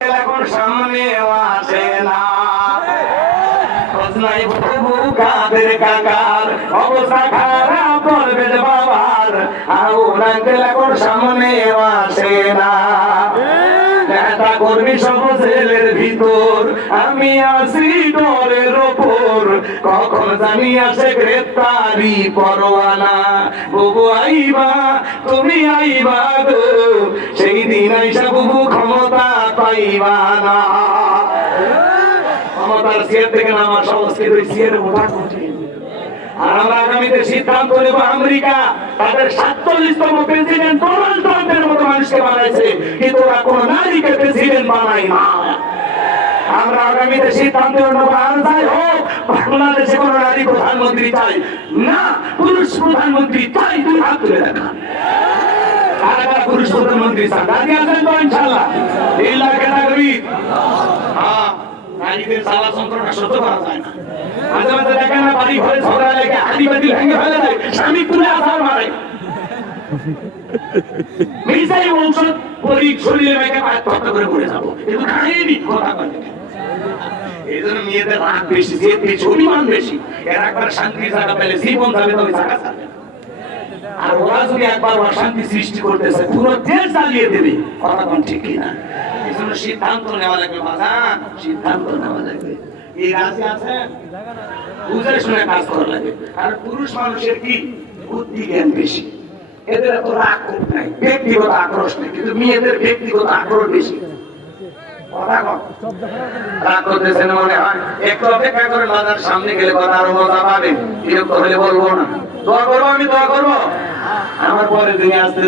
এখন সামনে আসে না, খোঁজ নাই প্রভু কাদের কাকার, অবস্থা খারাপ করবে বাবার, আউর আঙ্কেল এখন সামনে আসে না। নেতা কর্মী সব জেলের ভিতর, আমি আছি ডরের ওপর, কখন জানি আসে গ্রেপ্তারি পরোয়ানা। বুবু আইবা, তুমি আইবা গো, সেই দিন আইসা বুবু ক্ষমতা পাইবা না। ক্ষমতার চেয়ার থেকে নামার সংস্কৃত চেয়ারে ওঠা কঠিন। আর আমরা আগামীতে সিদ্ধান্ত নেব, আমেরিকা তাদের 47তম প্রেসিডেন্ট ডোনাল্ড ট্রাম্পের মতো মানুষকে বানাইছে, কিন্তু ওরা কোন নারীকে প্রেসিডেন্ট বানায় না। আমরা আগামীতে সিদ্ধান্ত নেব, আর যাই হোক বাংলাদেশে কোন নারী প্রধানমন্ত্রী চাই না, পুরুষ প্রধানমন্ত্রী চাই। দুই হাত তুলে দেখান আর একটা পুরুষ প্রধানমন্ত্রী চান। রাজি আছেন তো ইনশাআল্লাহ? লিল্লাহ ক্যাটাগরি। হ্যাঁ, নারীদের জ্বালা যন্ত্রণা সহ্য করা যায় না। মাঝে মাঝে দেখেন না, বাড়ি ঘরে ঝগড়া লেগে হাঁড়ি বাতি ভেঙে ফেলে দেয়, স্বামী তুলে আসার মারে মির্জাই ঔষধ পরি শরীরে মেখে আত্মহত্যা করে মরে যাবো, কিন্তু খাইনি কথা বলে। এই জন্য মেয়েদের রাগ বেশি, জেদ বেশি, অভিমান বেশি। এর একবার শান্তির জায়গা পেলে জীবন যাবে, তবে জায়গা যাবে। আর ওরা যদি একবার অশান্তি সৃষ্টি করতেছে, পুরো দেশ জ্বালিয়ে দেবে। কথা কোন ঠিক কিনা? এই জন্য সিদ্ধান্ত নেওয়া লাগবে, বাজান সিদ্ধান্ত নেওয়া লাগবে। এই রাজি আছে, বুঝে শুনে কাজ করা লাগে। আর পুরুষ মানুষের কি বুদ্ধি জ্ঞান বেশি, এদের এত রাগ খুব নাই, ব্যক্তিগত আক্রোশ নেই, কিন্তু মেয়েদের ব্যক্তিগত আক্রোশ বেশি। রাগ করতেছেন মনে হয়, একটু অপেক্ষা করে বাজার সামনে গেলে কথা আরো মজা পাবেন। বিরক্ত হলে বলবো না, দোয়া করবো, আমি দোয়া করবো। আমার পরে দিনে আসতে